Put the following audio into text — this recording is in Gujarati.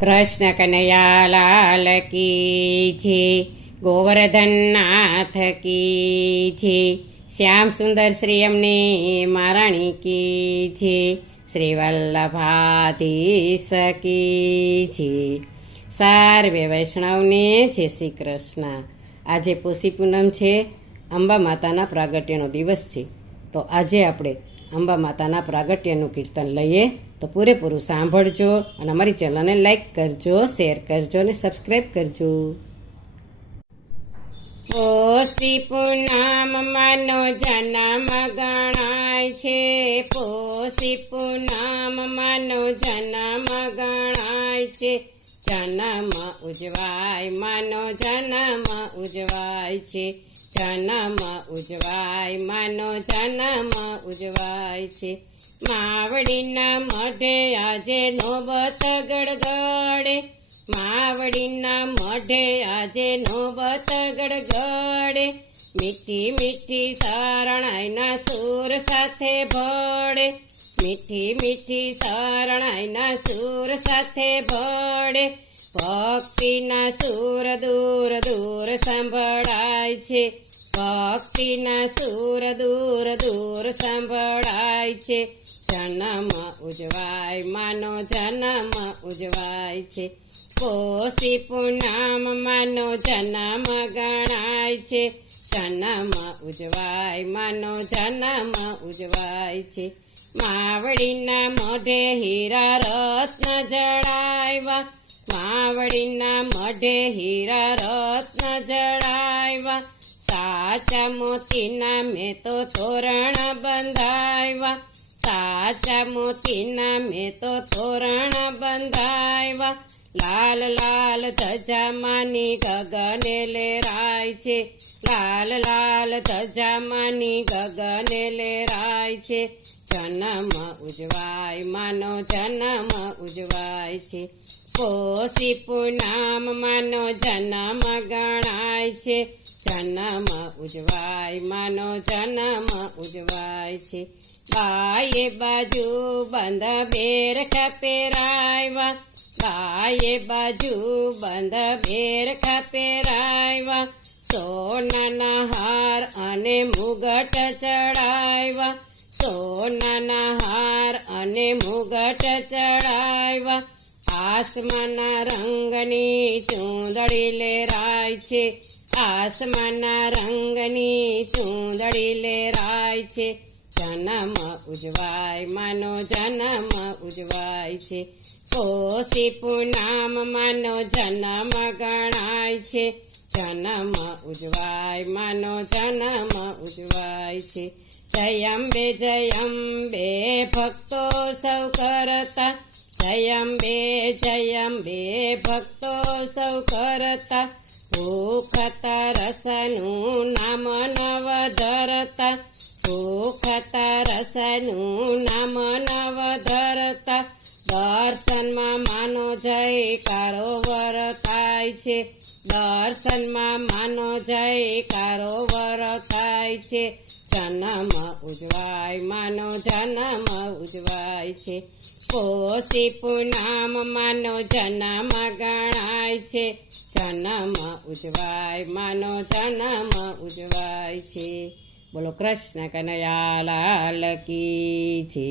કૃષ્ણ કનૈયા લાલ કી છે, ગોવર્ધન નાથ કી છે, શ્યામ સુંદર શ્રી અમને મહારાણી કી છે, શ્રી વલ્લભાધીશ કી છે. સર્વે વૈષ્ણવને જય શ્રી કૃષ્ણ. આજે પોષી પૂનમ છે, અંબા માતાના પ્રાગટ્યનો દિવસ છે. તો આજે આપણે અંબા માતાના પ્રાગટ્યનું કીર્તન લઈએ. તો પૂરેપૂરું સાંભળજો અને અમારી ચેનલને લાઈક કરજો, શેર કરજો અને સબસ્ક્રાઈબ કરજો. પોષી પૂનમ માનો જન્મ ગણાય છે, પોષી પૂનમ માનો જન્મ ગણાય છે, જન્મ ઉજવાય માનો જન્મ ઉજવાય છે, જન્મ ઉજવાય માનો જન્મ ઉજવાય છે. માવડીના મઢે આજે નોબત ગડગડે, માવડીના મઢે આજે નોબત ગડગડે, મીઠી મીઠી શરણાઈના સૂર સાથે ભળે, મીઠી મીઠી શરણાઈના સૂર સાથે ભળે, ભક્તિના સૂર દૂર દૂર સંભળાય છે, ભક્તિના સૂર દૂર દૂર સંભળાય છે. જન્મ ઉજવાય માનો જન્મ ઉજવાય છે, પોષી પૂનમ માનો જન્મ ગણાય છે, જન્મ ઉજવાય માનો જન્મ ઉજવાય છે. માવડીના મોઢે હીરા રત્ન જડાવ્યા, માવડીના મોઢે હીરા રત્ન જડાવ્યા, સાચા મોતીના મેં તો તોરણ બંધાવ્યા, સાચા મોતીના મેં તો તોરણ બંધાવ્યા. લાલ લાલ ધજા માની ગગને લેરાય છે, લાલ લાલ ધજા માની ગગને લેરાય છે. જન્મ ઉજવાય માનો જન્મ ઉજવાય છે, પોષી પૂનમ માનો જન્મ ગણાય છે, જન્મ ઉજવાય માનો જન્મ ઉજવાય છે. બાએ બાજુ બંધ બેર ખપેરાવ્યા, બાએ બાજુ બંધ બેર ખપેરાવ્યા, સોનાના હાર અને મુગટ ચડાવ્યા, સોનાના હાર અને મુગટ ચડાવ્યા. આસમાના રંગની ચૂંદડી લેરાય છે, આસમાના રંગની ચૂંદડી લેરાય છે. જન્મ ઉજવાય માનો જન્મ ઉજવાય છે, પોષી પૂનમ માનો જન્મ ગણાય છે, જન્મ ઉજવાય માનો જન્મ ઉજવાય છે. જયંબે જયંબે ભક્તો સૌ કરતા, જયંબે જયંબે ભક્તો સૌ કરતા, ભૂખતા રસનું નામ નવ ધરતા, ભૂખતા રસનું નામ નવ ધરતા. દર્શનમાં માનો જયકારો વરતાય છે, દર્શનમાં માનો જયકારો વરતાય છે. જન્મ ઉજવાય માનો જન્મ ઉજવાય છે, પોષી પૂનમ માનો જન્મ ગણાય છે, જન્મ ઉજવાય માનો જન્મ ઉજવાય છે. બોલો કૃષ્ણ કનૈયા લાલ કી છે.